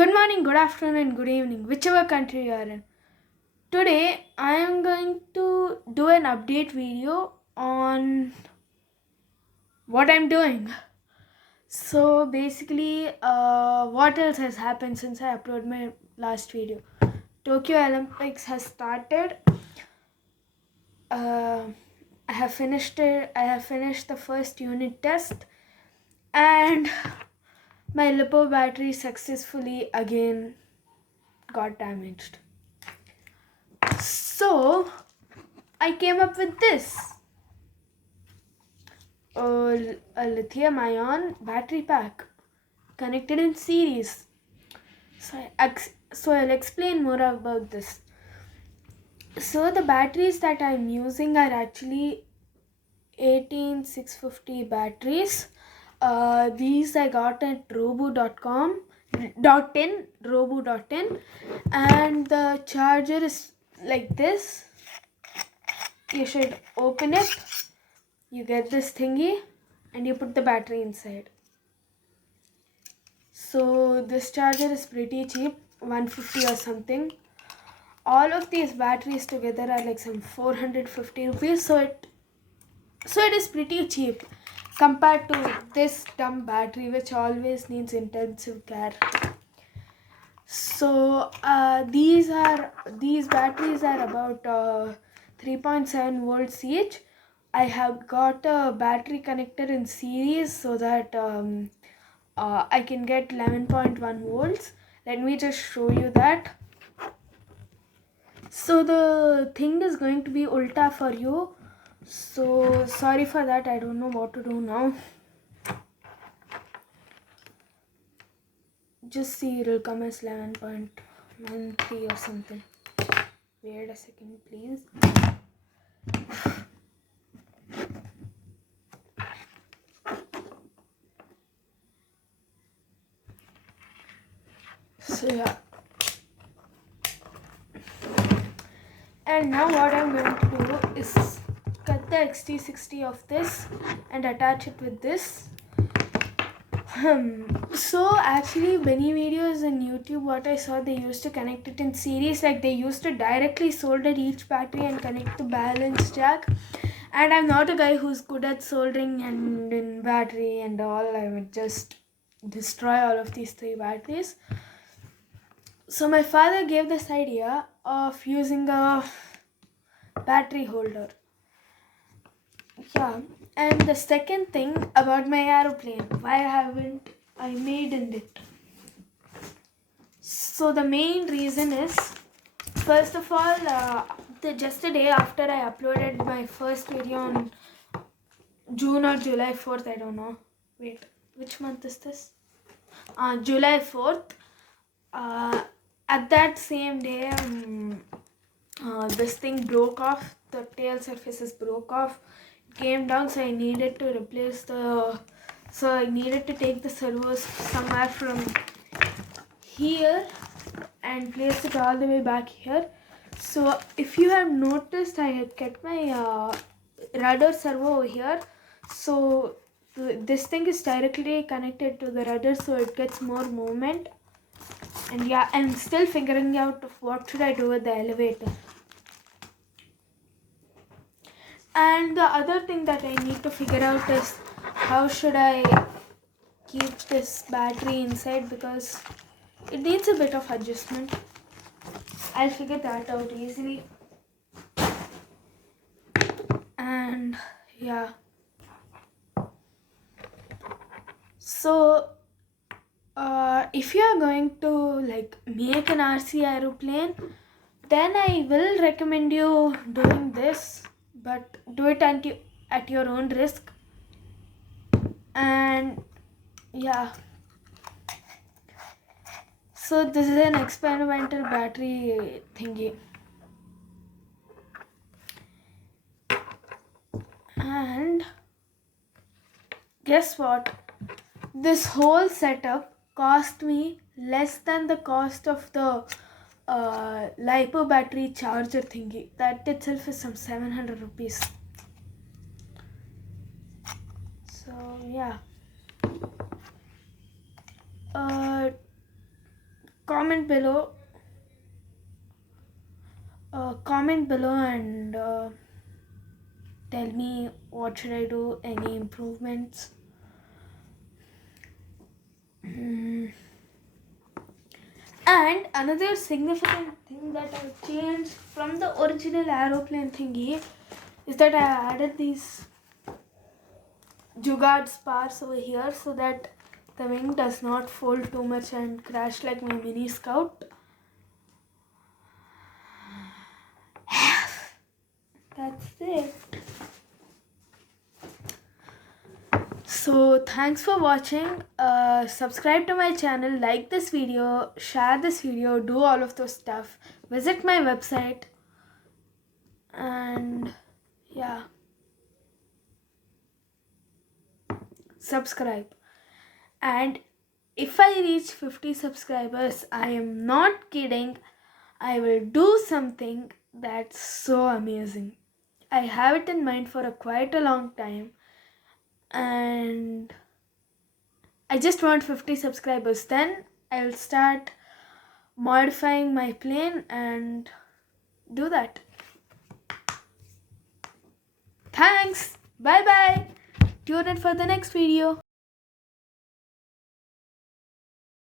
Good morning, good afternoon, good evening, whichever country you are in. Today, I am going to do an update video on what I'm doing. So, basically, what else has happened since I uploaded my last video? Tokyo Olympics has started. Uh, I have finished it. I have finished the first unit test, and my lipo battery successfully again got damaged. So I came up with this a lithium ion battery pack connected in series. So I'll explain more about this. So the batteries that I'm using are actually 18650 batteries. These I got at robu.com robu.in, and the charger is like this. You should open it. You get this thingy and you put the battery inside. So this charger is pretty cheap, 150 or something. All of these batteries together are like some 450 rupees. So it is pretty cheap compared to this dumb battery which always needs intensive care. So these batteries are about 3.7 volts each. I have got a battery connector in series so that I can get 11.1 volts. Let me just show you that. So the thing is going to be ulta for you. So sorry for that. I don't know what to do now. Just see, it'll come as 11.13 or something. Wait a second, please. So yeah. And now what I'm going to do is cut the XT60 of this and attach it with this. So actually many videos on YouTube, what I saw, they used to connect it in series. Like they used to directly solder each battery and connect the balance jack. And I'm not a guy who's good at soldering and in battery and all. I would just destroy all of these three batteries. So my father gave this idea of using a battery holder. Yeah, and the second thing about my aeroplane, why haven't I made in it? So the main reason is, first of all, just a day after I uploaded my first video on June or July 4th, I don't know. Wait, which month is this? July 4th. At that same day, this thing broke off. The tail surfaces broke off. It came down, so I needed to replace so I needed to take the servos somewhere from here and place it all the way back here. So if you have noticed, I have kept my rudder servo over here. So this thing is directly connected to the rudder, so it gets more movement. And yeah, I'm still figuring out what should I do with the elevator. And the other thing that I need to figure out is how should I keep this battery inside, because it needs a bit of adjustment. I'll figure that out easily. And yeah, so if you are going to like make an RC aeroplane, then I will recommend you doing this, but do it at your own risk. And yeah, so this is an experimental battery thingy. And guess what? This whole setup cost me less than the cost of the LiPo battery charger thingy. That itself is some 700 rupees. So yeah. comment below. Comment below and tell me what should I do, any improvements. And another significant thing that I've changed from the original aeroplane thingy is that I added these Jugaad spars over here so that the wing does not fold too much and crash like my mini Scout. That's it. So thanks for watching. Subscribe to my channel, like this video, share this video, do all of those stuff. Visit my website and yeah, subscribe. And if I reach 50 subscribers, I am not kidding, I will do something that's so amazing. I have it in mind for quite a long time, and I just want 50 subscribers. Then I'll start modifying my plane and do that. Thanks. Bye bye. Tune in for the next video.